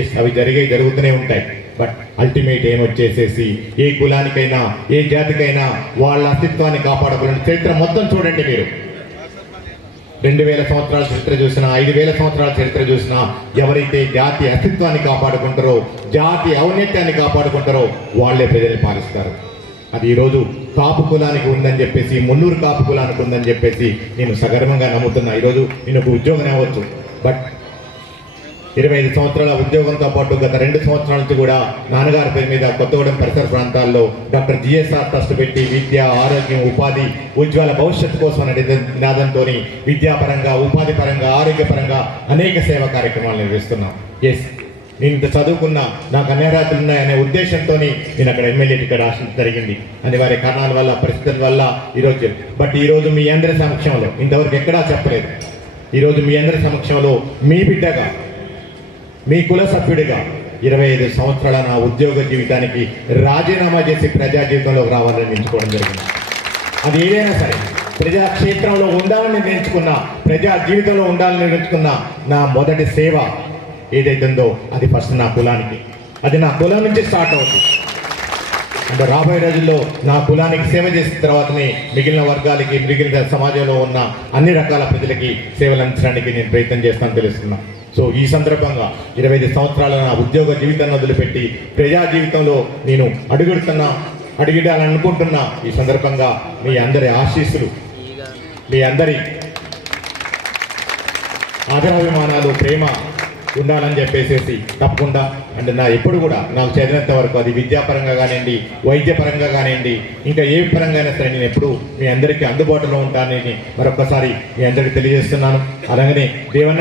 Yes, అవి జరుగుతూనే ఉంటాయి. బట్ అల్టిమేట్ ఏం వచ్చేసేసి ఏ కులానికైనా ఏ జాతికైనా వాళ్ళ అస్తిత్వాన్ని కాపాడుకోవాలని చరిత్ర మొత్తం చూడండి మీరు. 2000 సంవత్సరాల చరిత్ర చూసినా, 5000 సంవత్సరాల చరిత్ర చూసినా, ఎవరైతే జాతి అస్తిత్వాన్ని కాపాడుకుంటారో, జాతి ఔన్నత్యాన్ని కాపాడుకుంటారో వాళ్ళే ప్రజల్ని పాలిస్తారు. అది ఈరోజు కాపు కులానికి ఉందని చెప్పేసి, మున్నూరు కాపు కులానికి ఉందని చెప్పేసి నేను సగర్వంగా నమ్ముతున్నా. ఈరోజు నేను ఒక ఉద్యోగం అవ్వచ్చు, బట్ 25 సంవత్సరాల ఉద్యోగంతో పాటు గత 2 సంవత్సరాల నుంచి కూడా నాన్నగారి పేరు మీద కొత్తగూడెం పరిసర ప్రాంతాల్లో డాక్టర్ జిఎస్ఆర్ ట్రస్ట్ పెట్టి విద్య, ఆరోగ్యం, ఉపాధి, ఉజ్వల భవిష్యత్తు కోసం అనే నినాదంతో విద్యాపరంగా, ఉపాధి పరంగా, ఆరోగ్యపరంగా అనేక సేవా కార్యక్రమాలు నిర్వహిస్తున్నాం. ఎస్, నేను ఇంత చదువుకున్నా, నాకు అన్ని అర్హతలు ఉన్నాయనే ఉద్దేశంతో నేను అక్కడ ఎమ్మెల్యే టికెట్ ఆశించడం జరిగింది. అనివార్య కారణాల వల్ల, పరిస్థితుల వల్ల ఈరోజు. బట్ ఈరోజు మీ అందరి సమక్షంలో, ఇంతవరకు ఎక్కడా చెప్పలేదు, ఈరోజు మీ అందరి సమక్షంలో మీ బిడ్డగా, మీ కుల సభ్యుడిగా 25 సంవత్సరాల నా ఉద్యోగ జీవితానికి రాజీనామా చేసి ప్రజా జీవితంలోకి రావాలని ఎంచుకోవడం జరిగింది. అది ఏదైనా సరే ప్రజాక్షేత్రంలో ఉండాలని నేర్చుకున్నా, ప్రజా జీవితంలో ఉండాలని నేర్చుకున్న నా మొదటి సేవ ఏదైతుందో అది ఫస్ట్ నా కులానికి, అది నా కులం నుంచి స్టార్ట్ అవుతుంది. అంటే రాబోయే రోజుల్లో నా కులానికి సేవ చేసిన తర్వాతనే మిగిలిన వర్గాలకి, మిగిలిన సమాజంలో ఉన్న అన్ని రకాల ప్రజలకి సేవలు అందించడానికి నేను ప్రయత్నం చేస్తాను తెలుస్తున్నా. సో ఈ సందర్భంగా 25 సంవత్సరాల నా ఉద్యోగ జీవితాన్ని వదిలిపెట్టి ప్రజా జీవితంలో నేను అడుగుడాలని అనుకుంటున్నా. ఈ సందర్భంగా మీ అందరి ఆశీస్సులు, మీ అందరి ఆదరాభిమానాలు, ప్రేమ ఉండాలని చెప్పేసి తప్పకుండా అంటే నా ఎప్పుడు కూడా నాకు చదివినంత వరకు అది విద్యాపరంగా కానివ్వండి, వైద్యపరంగా కానివ్వండి, ఇంకా ఏ పరంగా అయినా సరే నేను ఎప్పుడు మీ అందరికీ అందుబాటులో ఉంటానని మరొకసారి మీ అందరికీ తెలియజేస్తున్నాను. అలాగనే దేవన్న